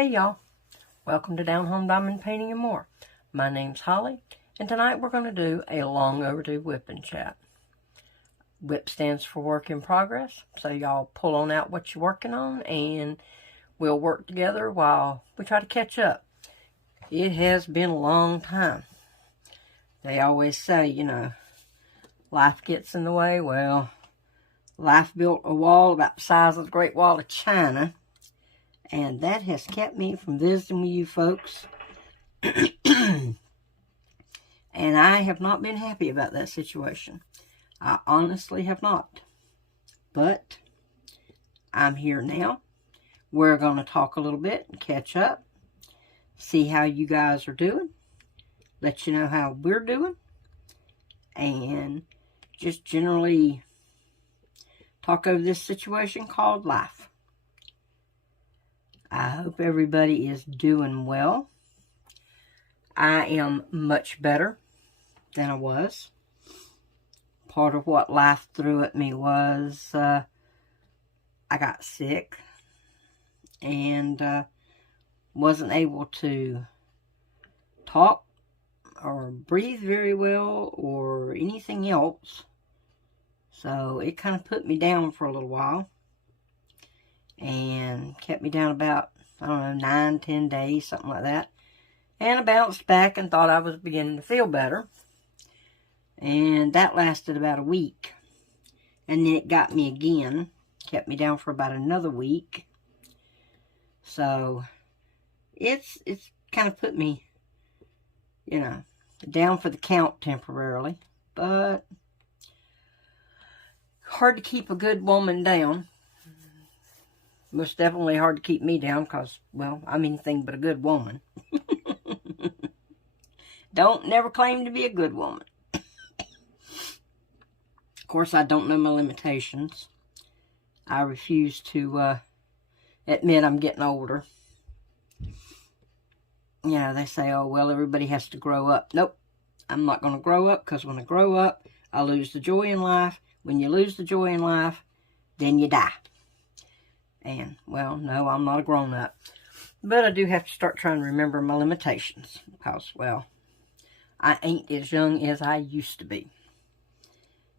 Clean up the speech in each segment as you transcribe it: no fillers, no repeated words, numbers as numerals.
Hey y'all, welcome to Down Home Diamond Painting and More. My name's Holly, and tonight we're going to do a long overdue WIP and Chat. WIP stands for Work in Progress, so y'all pull on out what you're working on and we'll work together while we try to catch up. It has been a long time. They always say, you know, life gets in the way. Well, life built a wall about the size of the Great Wall of China, and that has kept me from visiting with you folks. And I have not been happy about that situation. I honestly have not. But I'm here now. We're going to talk a little bit and catch up. See how you guys are doing. Let you know how we're doing. And just generally talk over this situation called life. I hope everybody is doing well. I am much better than I was. Part of what life threw at me was I got sick and wasn't able to talk or breathe very well or anything else. So it kind of put me down for a little while. And kept me down about, I don't know, 9-10 days, something like that. And I bounced back and thought I was beginning to feel better. And that lasted about a week. And then it got me again. Kept me down for about another week. So, it's kind of put me, you know, down for the count temporarily. But, hard to keep a good woman down. Most definitely hard to keep me down because, well, I'm anything but a good woman. Don't never claim to be a good woman. Of course, I don't know my limitations. I refuse to admit I'm getting older. You know, they say, oh, well, everybody has to grow up. Nope, I'm not going to grow up because when I grow up, I lose the joy in life. When you lose the joy in life, then you die. And, well, no, I'm not a grown-up. But I do have to start trying to remember my limitations. Because, well, I ain't as young as I used to be.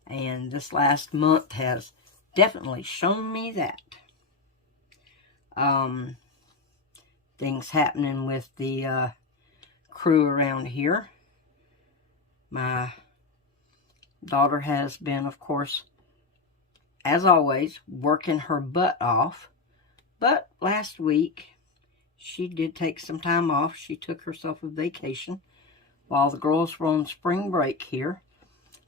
And this last month has definitely shown me that. Things happening with the crew around here. My daughter has been, of course, as always, working her butt off. But last week, she did take some time off. She took herself a vacation while the girls were on spring break here.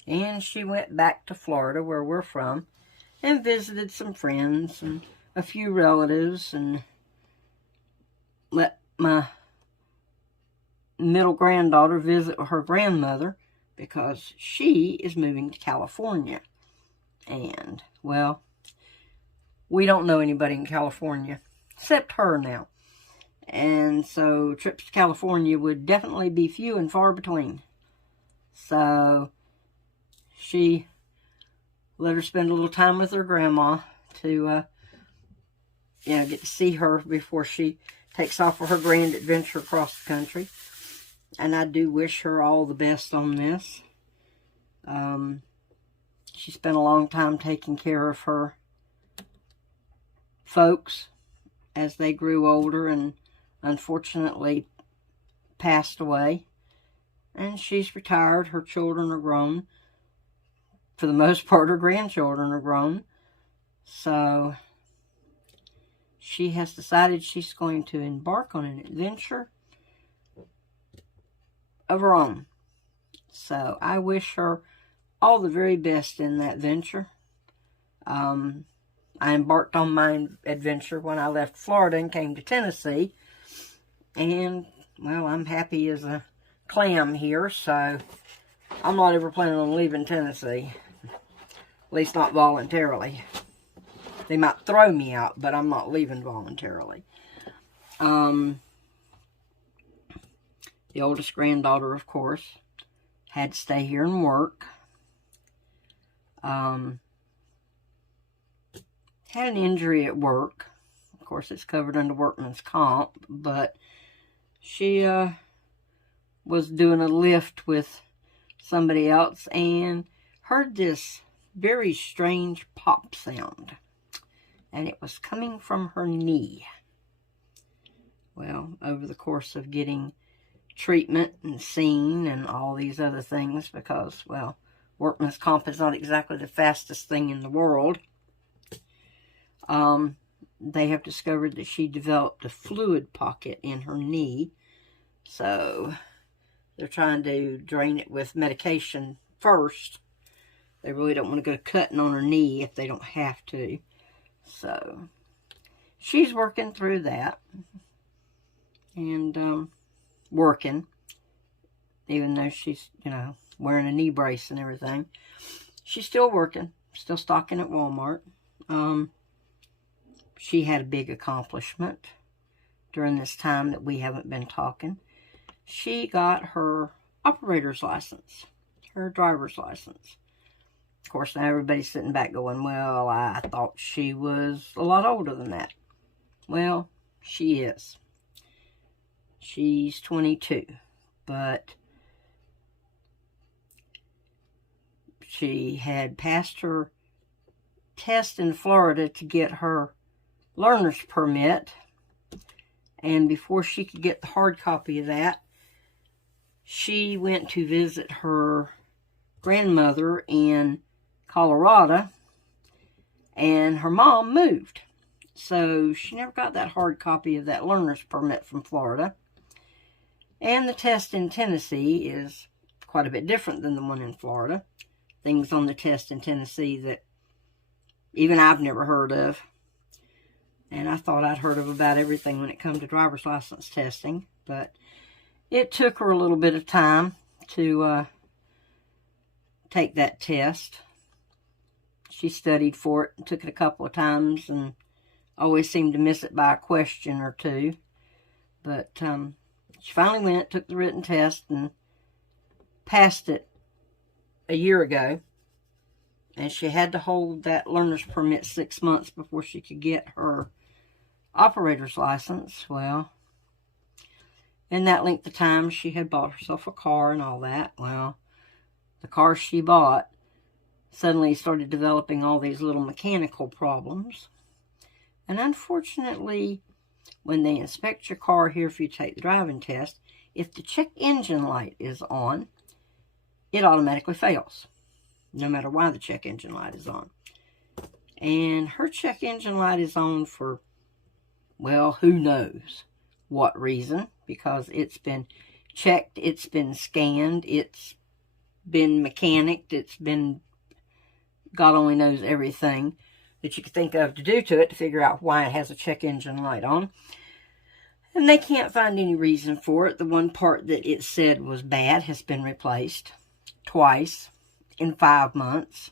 And she went back to Florida, where we're from, and visited some friends and a few relatives and let my middle granddaughter visit her grandmother because she is moving to California. And, well, we don't know anybody in California, except her now. And so trips to California would definitely be few and far between. So she let her spend a little time with her grandma to, you know, get to see her before she takes off for her grand adventure across the country. And I do wish her all the best on this. She spent a long time taking care of her folks as they grew older and unfortunately passed away. And she's retired. Her children are grown. For the most part, her grandchildren are grown. So she has decided she's going to embark on an adventure of her own. So I wish her all the very best in that venture. I embarked on my adventure when I left Florida and came to Tennessee. And, well, I'm happy as a clam here, so I'm not ever planning on leaving Tennessee. At least not voluntarily. They might throw me out, but I'm not leaving voluntarily. The oldest granddaughter, of course, had to stay here and work. Had an injury at work. Of course, it's covered under workman's comp, but she was doing a lift with somebody else and heard this very strange pop sound, and it was coming from her knee. Well, over the course of getting treatment and seen and all these other things, because, well, workman's comp is not exactly the fastest thing in the world, they have discovered that she developed a fluid pocket in her knee. So they're trying to drain it with medication first. They really don't want to go cutting on her knee if they don't have to. So she's working through that. And working. Even though she's, wearing a knee brace and everything. She's still working. Still stocking at Walmart. She had a big accomplishment during this time that we haven't been talking. She got her operator's license, her driver's license. Of course, now everybody's sitting back going, well, I thought she was a lot older than that. Well, she is. She's 22, but she had passed her test in Florida to get her learner's permit, and before she could get the hard copy of that, she went to visit her grandmother in Colorado, and her mom moved. So she never got that hard copy of that learner's permit from Florida. And the test in Tennessee is quite a bit different than the one in Florida. Things on the test in Tennessee that even I've never heard of. And I thought I'd heard of about everything when it comes to driver's license testing. But it took her a little bit of time to take that test. She studied for it and took it a couple of times and always seemed to miss it by a question or two. But she finally went, took the written test, and passed it a year ago. And she had to hold that learner's permit 6 months before she could get her operator's license. Well, in that length of time, she had bought herself a car and all that. Well, the car she bought suddenly started developing all these little mechanical problems. And unfortunately, when they inspect your car here if you take the driving test, if the check engine light is on, it automatically fails, no matter why the check engine light is on. And her check engine light is on for, well, who knows what reason, because it's been checked, it's been scanned, it's been mechanicked, it's been, God only knows everything that you could think of to do to it to figure out why it has a check engine light on. And they can't find any reason for it. The one part that it said was bad has been replaced twice in 5 months.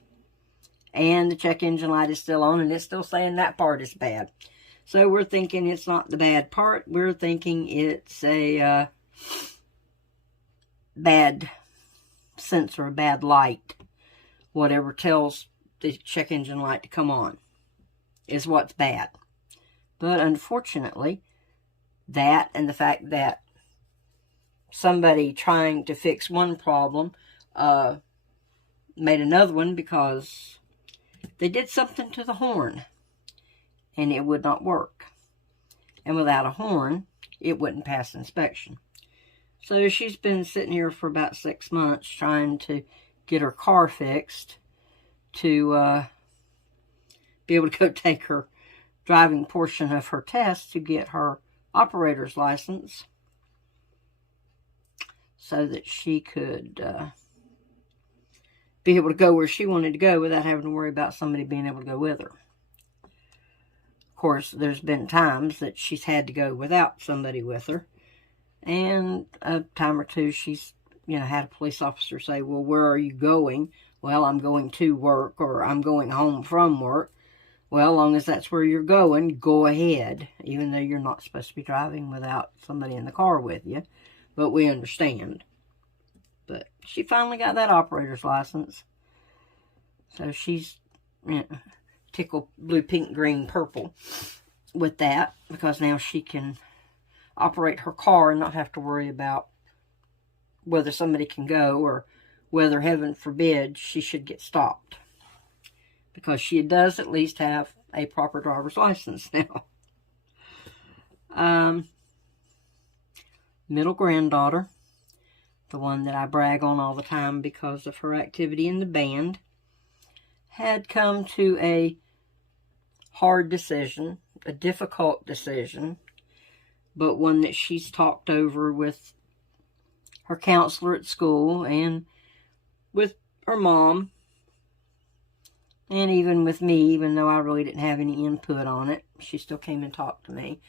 And the check engine light is still on, and it's still saying that part is bad. So we're thinking it's not the bad part. We're thinking it's a bad sensor, a bad light. Whatever tells the check engine light to come on is what's bad. But unfortunately, that and the fact that somebody trying to fix one problem made another one because they did something to the horn and it would not work. And without a horn, it wouldn't pass inspection. So she's been sitting here for about 6 months trying to get her car fixed to be able to go take her driving portion of her test to get her operator's license so that she could be able to go where she wanted to go without having to worry about somebody being able to go with her. Of course, there's been times that she's had to go without somebody with her, and a time or two she's had a police officer say, well, where are you going? Well, I'm going to work, or I'm going home from work. Well, as long as that's where you're going, go ahead, even though you're not supposed to be driving without somebody in the car with you. But we understand. But she finally got that operator's license. So she's tickle blue, pink, green, purple. with that, because now she can operate her car and not have to worry about whether somebody can go or whether, heaven forbid, she should get stopped. Because she does at least have a proper driver's license now. Middle granddaughter, the one that I brag on all the time because of her activity in the band, had come to a hard decision, a difficult decision, but one that she's talked over with her counselor at school and with her mom, and even with me, even though I really didn't have any input on it. She still came and talked to me.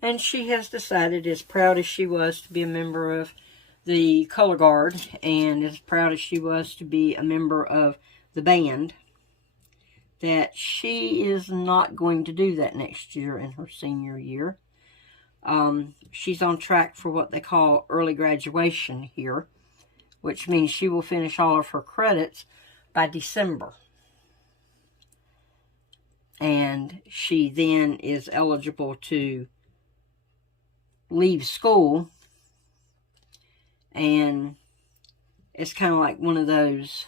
And she has decided, as proud as she was to be a member of the color guard, and as proud as she was to be a member of the band, that she is not going to do that next year in her senior year. She's on track for what they call early graduation here, which means she will finish all of her credits by December. And she then is eligible to leave school, and it's kind of like one of those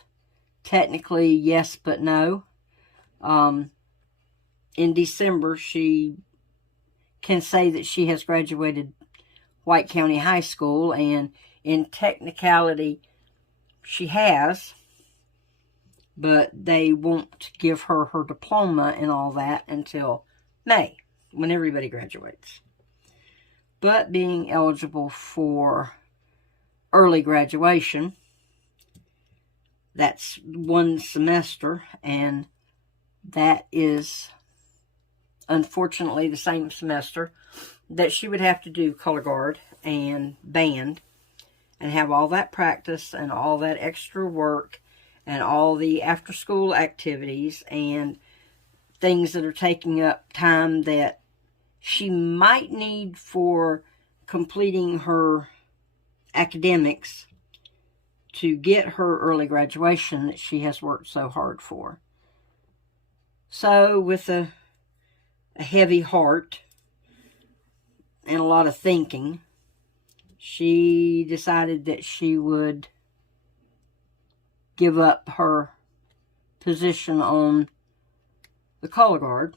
technically yes but no. In December, she can say that she has graduated White County High School, and in technicality she has, but they won't give her her diploma and all that until May, when everybody graduates. But being eligible for early graduation, that's one semester, and that is unfortunately the same semester that she would have to do color guard and band and have all that practice and all that extra work and all the after school activities and things that are taking up time that she might need for completing her academics to get her early graduation that she has worked so hard for. So with a heavy heart and a lot of thinking, she decided that she would give up her position on the color guard.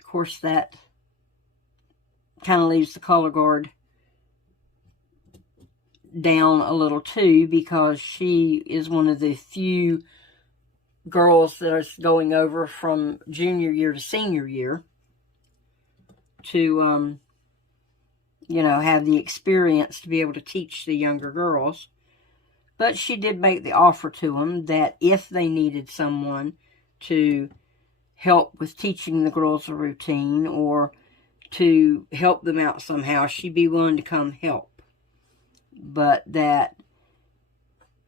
Of course, that kind of leaves the color guard down a little too, because she is one of the few girls that are going over from junior year to senior year to, have the experience to be able to teach the younger girls. But she did make the offer to them that if they needed someone to help with teaching the girls a routine or to help them out somehow, she'd be willing to come help. But that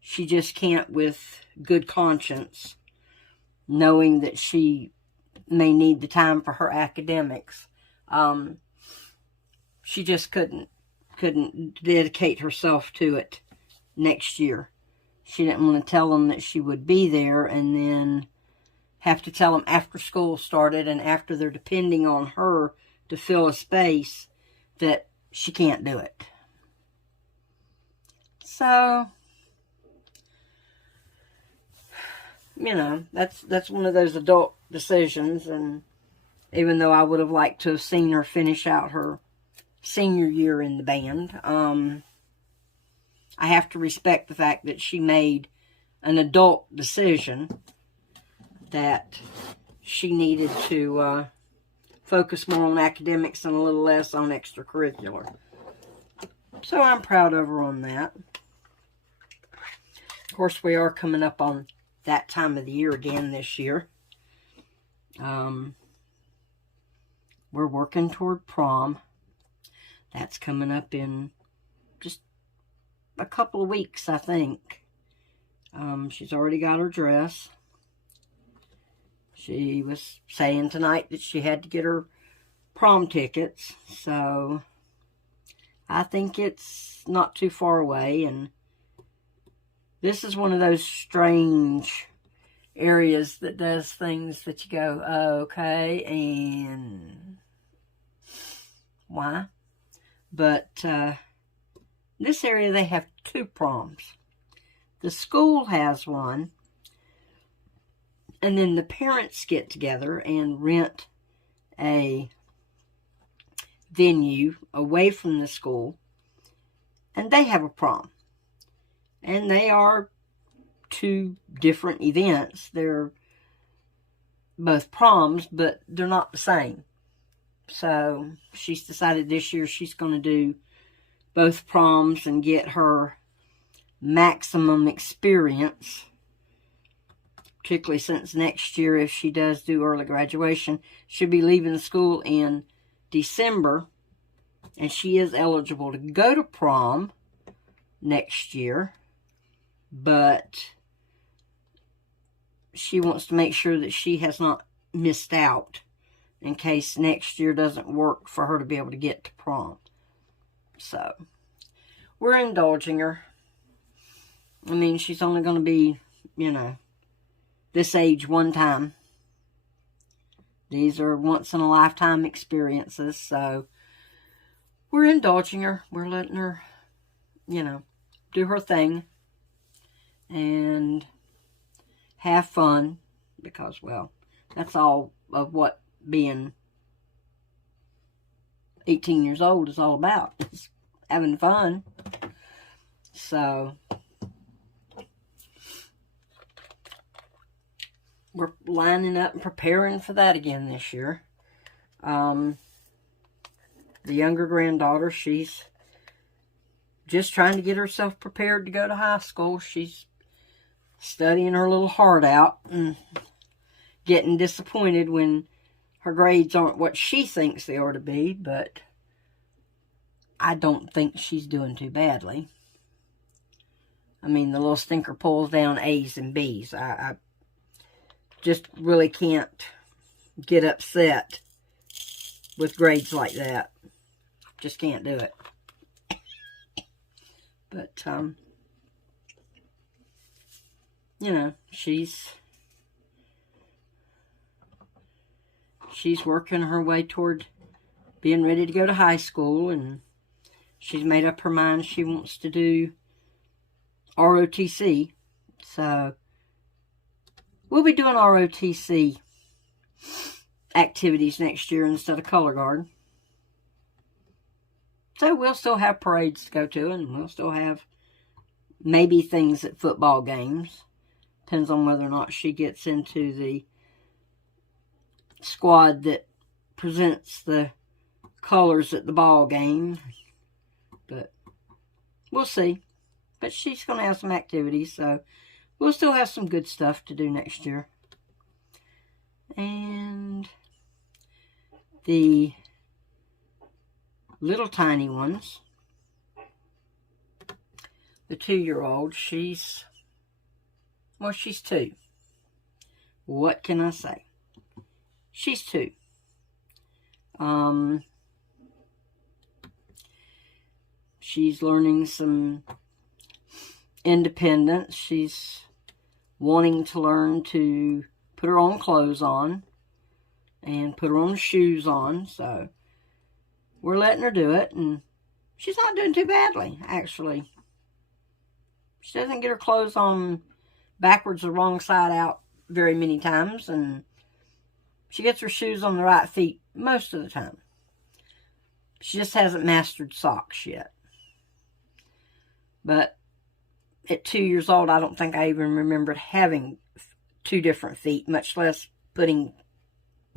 she just can't, with good conscience, knowing that she may need the time for her academics, she just couldn't dedicate herself to it next year. She didn't want to tell them that she would be there and then have to tell them after school started and after they're depending on her to fill a space that she can't do it. So, that's one of those adult decisions, and even though I would have liked to have seen her finish out her senior year in the band, I have to respect the fact that she made an adult decision that she needed to focus more on academics and a little less on extracurricular. So I'm proud of her on that. Of course, we are coming up on that time of the year again this year. We're working toward prom. That's coming up in just a couple of weeks, I think. She's already got her dress. She was saying tonight that she had to get her prom tickets, so I think it's not too far away, and this is one of those strange areas that does things that you go, okay, and why? But this area, they have 2 proms. The school has one, and then the parents get together and rent a venue away from the school, and they have a prom. And they are 2 different events. They're both proms, but they're not the same. So she's decided this year she's going to do both proms and get her maximum experience, particularly since next year, if she does do early graduation, she'll be leaving school in December, and she is eligible to go to prom next year, but she wants to make sure that she has not missed out in case next year doesn't work for her to be able to get to prom. So we're indulging her. I mean, she's only going to be, this age one time. These are once-in-a-lifetime experiences, so we're indulging her. We're letting her, do her thing and have fun because, well, that's all of what being 18 years old is all about. It's having fun. So we're lining up and preparing for that again this year. The younger granddaughter, she's just trying to get herself prepared to go to high school. She's studying her little heart out and getting disappointed when her grades aren't what she thinks they ought to be, but I don't think she's doing too badly. I mean, the little stinker pulls down A's and B's. I just really can't get upset with grades like that. Just can't do it. But, she's working her way toward being ready to go to high school, and she's made up her mind she wants to do ROTC. So we'll be doing ROTC activities next year instead of color guard. So we'll still have parades to go to, and we'll still have maybe things at football games. Depends on whether or not she gets into the squad that presents the colors at the ball game. But we'll see. But she's going to have some activities, so we'll still have some good stuff to do next year. And the little tiny ones, the 2-year-old, she's 2. What can I say? She's 2. She's learning some independence. She's wanting to learn to put her own clothes on and put her own shoes on. So we're letting her do it, and she's not doing too badly, actually. She doesn't get her clothes on backwards or wrong side out very many times, and she gets her shoes on the right feet most of the time. She just hasn't mastered socks yet. But at 2 years old, I don't think I even remembered having 2 different feet, much less putting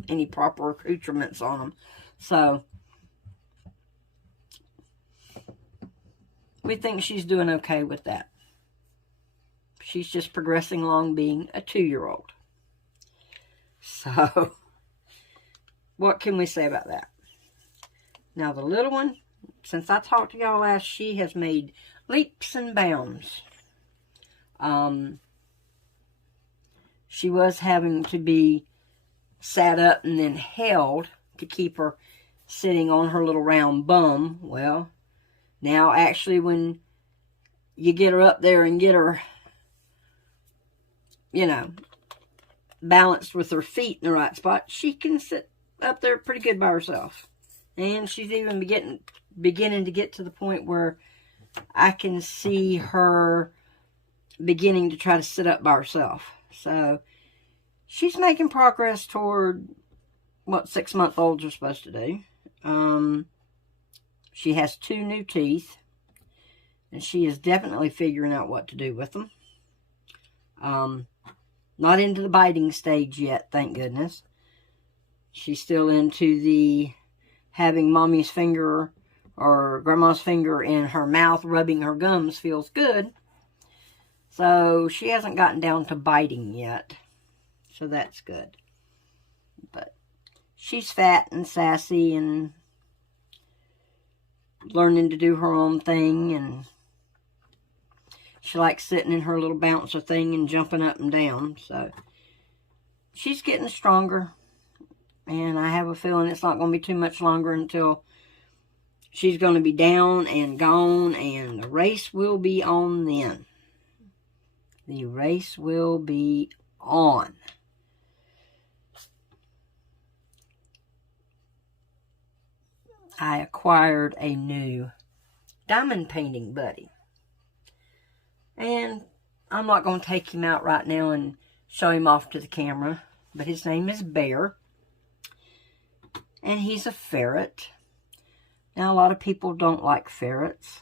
any proper accoutrements on them. So we think she's doing okay with that. She's just progressing along being a 2-year-old. So what can we say about that? Now the little one, since I talked to y'all last, she has made leaps and bounds. She was having to be sat up and then held to keep her sitting on her little round bum. Well, now actually when you get her up there and get her, balanced with her feet in the right spot, she can sit up there pretty good by herself. And she's even beginning to get to the point where I can see her beginning to try to sit up by herself. So she's making progress toward what 6-month-olds are supposed to do. She has 2 new teeth, and she is definitely figuring out what to do with them. Not into the biting stage yet, thank goodness. She's still into the having mommy's finger or grandma's finger in her mouth, rubbing her gums feels good. So she hasn't gotten down to biting yet. So that's good. But she's fat and sassy and learning to do her own thing. And she likes sitting in her little bouncer thing and jumping up and down. So she's getting stronger. And I have a feeling it's not going to be too much longer until she's going to be down and gone. And the race will be on then. The race will be on. I acquired a new diamond painting buddy. And I'm not going to take him out right now and show him off to the camera. But his name is Bear. And he's a ferret. Now, a lot of people don't like ferrets.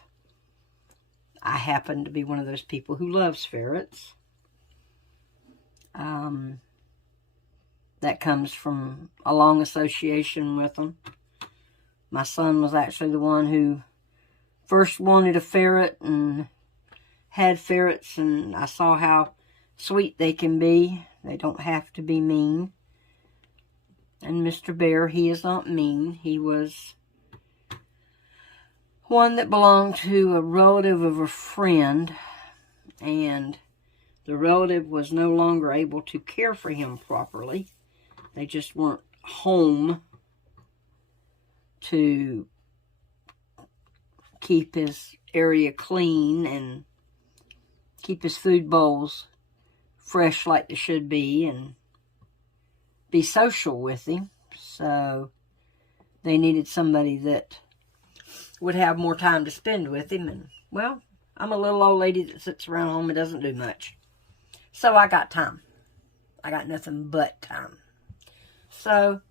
I happen to be one of those people who loves ferrets. That comes from a long association with them. My son was actually the one who first wanted a ferret and had ferrets, and I saw how sweet they can be. They don't have to be mean. And Mr. Bear, he is not mean. He was one that belonged to a relative of a friend, and the relative was no longer able to care for him properly. They just weren't home to keep his area clean and keep his food bowls fresh like they should be and be social with him. So they needed somebody that would have more time to spend with him. And, well, I'm a little old lady that sits around home and doesn't do much. So I got time. I got nothing but time. So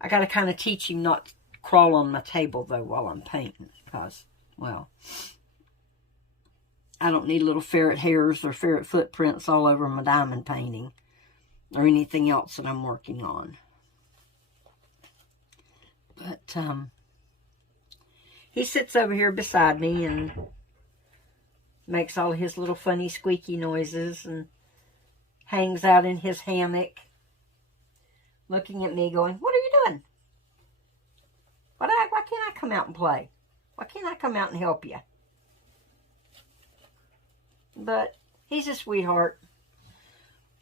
I got to kind of teach him not to crawl on my table, though, while I'm painting. Because, well, I don't need little ferret hairs or ferret footprints all over my diamond painting or anything else that I'm working on. But he sits over here beside me and makes all his little funny squeaky noises and hangs out in his hammock looking at me going, "What are you doing? Why can't I come out and play? Why can't I come out and help you?" But he's a sweetheart.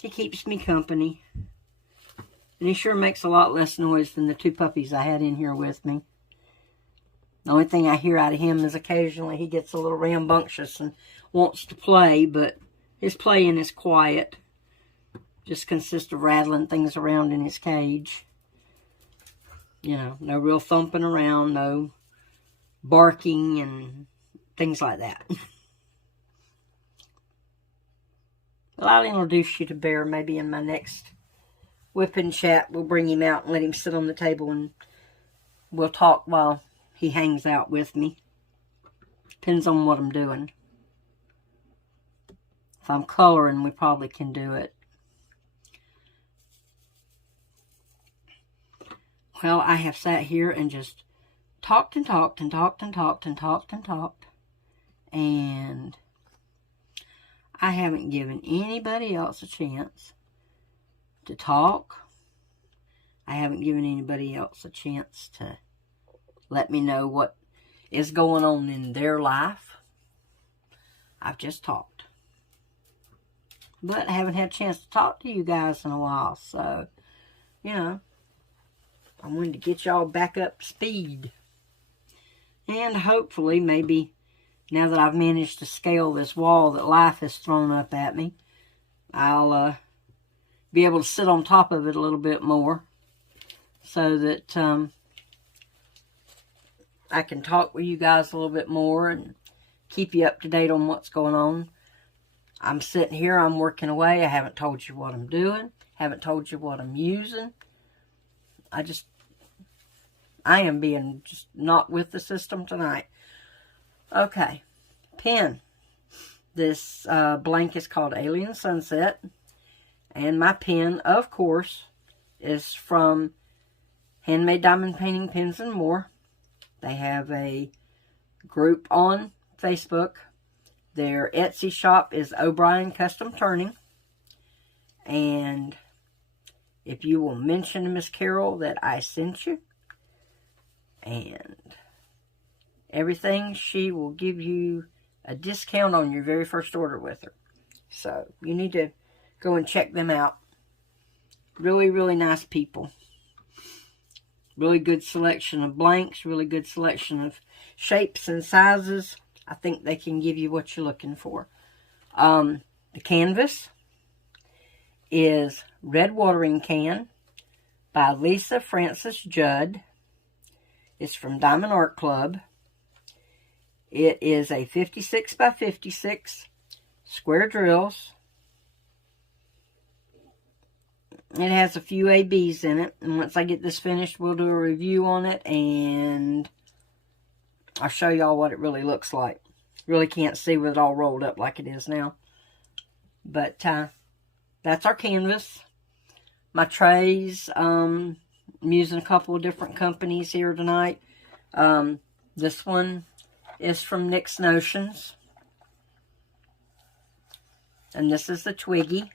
He keeps me company. And he sure makes a lot less noise than the 2 puppies I had in here with me. The only thing I hear out of him is occasionally he gets a little rambunctious and wants to play, but his playing is quiet. Just consists of rattling things around in his cage. You know, no real thumping around, no barking and things like that. Well, I'll introduce you to Bear maybe in my next WIP and Chat. We'll bring him out and let him sit on the table and we'll talk while he hangs out with me. Depends on what I'm doing. If I'm coloring, we probably can do it. Well, I have sat here and just talked and talked and talked and talked and talked and talked. And I haven't given anybody else a chance to talk. I haven't given anybody else a chance to let me know what is going on in their life. I've just talked. But I haven't had a chance to talk to you guys in a while. So, you know, I wanted to get y'all back up to speed. And hopefully, maybe, now that I've managed to scale this wall that life has thrown up at me, I'll be able to sit on top of it a little bit more so that I can talk with you guys a little bit more and keep you up to date on what's going on. I'm sitting here, I'm working away. I haven't told you what I'm doing. Haven't told you what I'm using. I am being just not with the system tonight. Okay, pen. This blank is called Alien Sunset. And my pen, of course, is from Handmade Diamond Painting Pens and More. They have a group on Facebook. Their Etsy shop is O'Brien Custom Turning. And if you will mention to Miss Carol that I sent you, and everything, she will give you a discount on your very first order with her. So you need to go and check them out. Really, really nice people. Really good selection of blanks. Really good selection of shapes and sizes. I think they can give you what you're looking for. The canvas is Red Watering Can by Lisa Frances Judd. It's from Diamond Art Club. It is a 56 by 56 square drills. It has a few ABs in it. And once I get this finished, we'll do a review on it. And I'll show y'all what it really looks like. Really can't see with it all rolled up like it is now. But that's our canvas. My trays. I'm using a couple of different companies here tonight. This one is from Nick's Notions. And this is the Twiggy.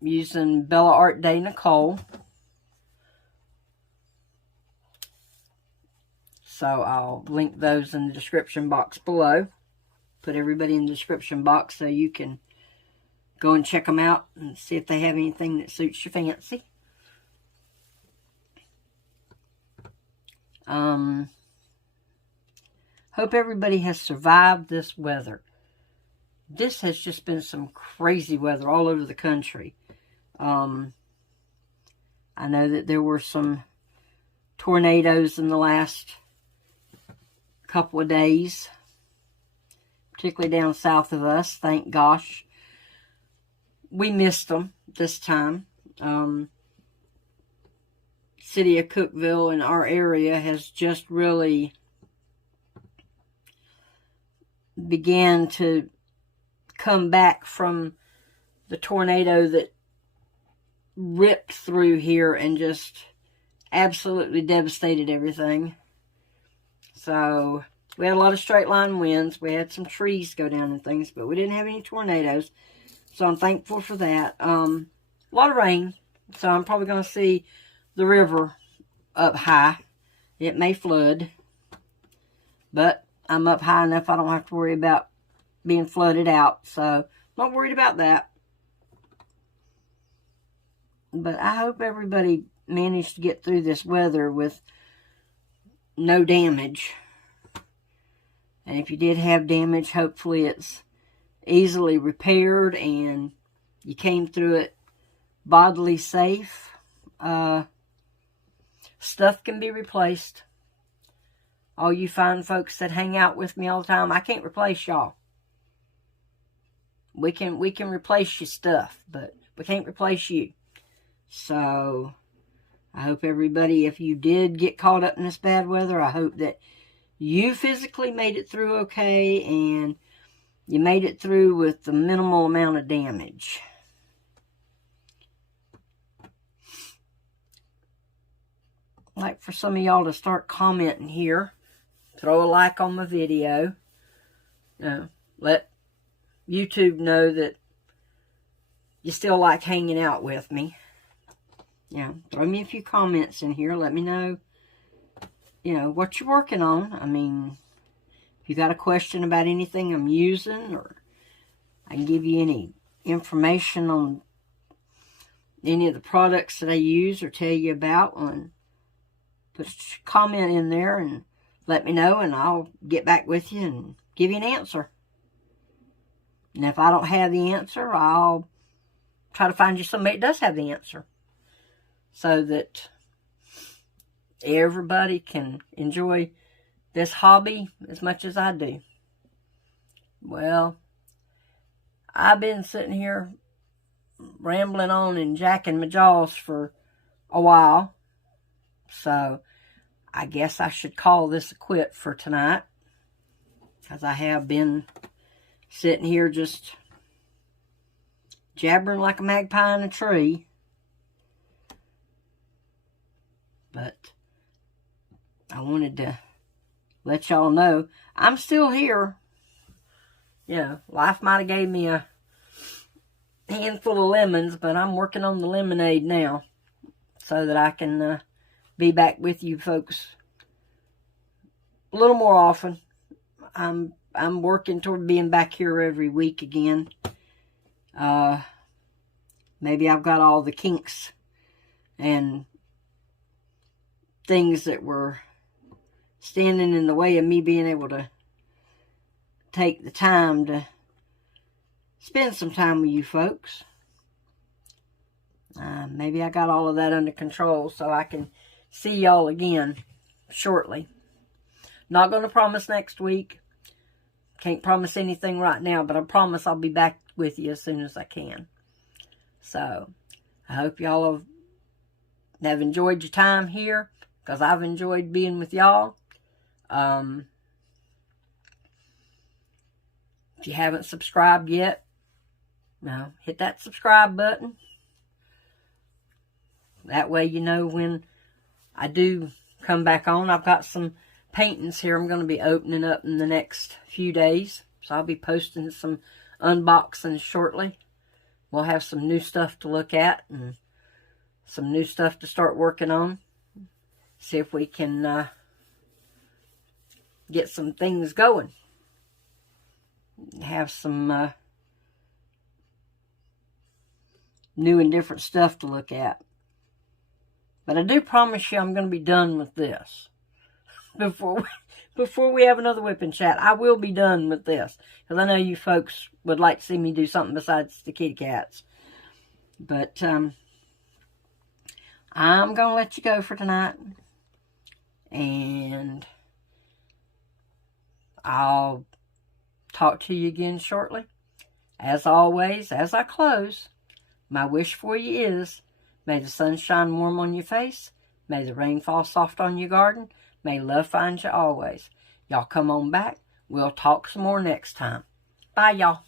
Using Bella Art Day Nicole. So I'll link those in the description box below. Put everybody in the description box so you can go and check them out and see if they have anything that suits your fancy. Hope everybody has survived this weather. This has just been some crazy weather all over the country. I know that there were some tornadoes in the last couple of days, particularly down south of us. Thank gosh. We missed them this time. City of Cookeville in our area has just really began to come back from the tornado that ripped through here and just absolutely devastated everything. So we had a lot of straight line winds. We had some trees go down and things, but we didn't have any tornadoes. So I'm thankful for that. A lot of rain. So I'm probably going to see the river up high. It may flood. But I'm up high enough I don't have to worry about being flooded out. So I'm not worried about that. But I hope everybody managed to get through this weather with no damage. And if you did have damage, hopefully it's easily repaired and you came through it bodily safe. Stuff can be replaced. All you fine folks that hang out with me all the time, I can't replace y'all. We can replace your stuff, but we can't replace you. So I hope everybody, if you did get caught up in this bad weather, I hope that you physically made it through okay and you made it through with the minimal amount of damage. I'd like for some of y'all to start commenting here. Throw a like on my video. Let YouTube know that you still like hanging out with me. Throw me a few comments in here. Let me know, what you're working on. I mean, if you got a question about anything I'm using, or I can give you any information on any of the products that I use or tell you about, put a comment in there and let me know, and I'll get back with you and give you an answer. And if I don't have the answer, I'll try to find you somebody that does have the answer, so that everybody can enjoy this hobby as much as I do. Well, I've been sitting here rambling on and jacking my jaws for a while, so I guess I should call this a quit for tonight, because I have been sitting here just jabbering like a magpie in a tree. But I wanted to let y'all know I'm still here. You know, life might have gave me a handful of lemons, but I'm working on the lemonade now, so that I can be back with you folks a little more often. I'm working toward being back here every week again. Maybe I've got all the kinks and things that were standing in the way of me being able to take the time to spend some time with you folks. Maybe I got all of that under control, so I can see y'all again shortly. Not going to promise next week. Can't promise anything right now, but I promise I'll be back with you as soon as I can. So, I hope y'all have enjoyed your time here, because I've enjoyed being with y'all. If you haven't subscribed yet, now hit that subscribe button. That way you know when I do come back on. I've got some paintings here I'm going to be opening up in the next few days. So I'll be posting some unboxings shortly. We'll have some new stuff to look at and some new stuff to start working on. See if we can get some things going. Have some new and different stuff to look at. But I do promise you I'm going to be done with this. Before we have another WIP and Chat, I will be done with this. Because I know you folks would like to see me do something besides the kitty cats. But I'm going to let you go for tonight. And I'll talk to you again shortly. As always, as I close, my wish for you is, may the sun shine warm on your face. May the rain fall soft on your garden. May love find you always. Y'all come on back. We'll talk some more next time. Bye, y'all.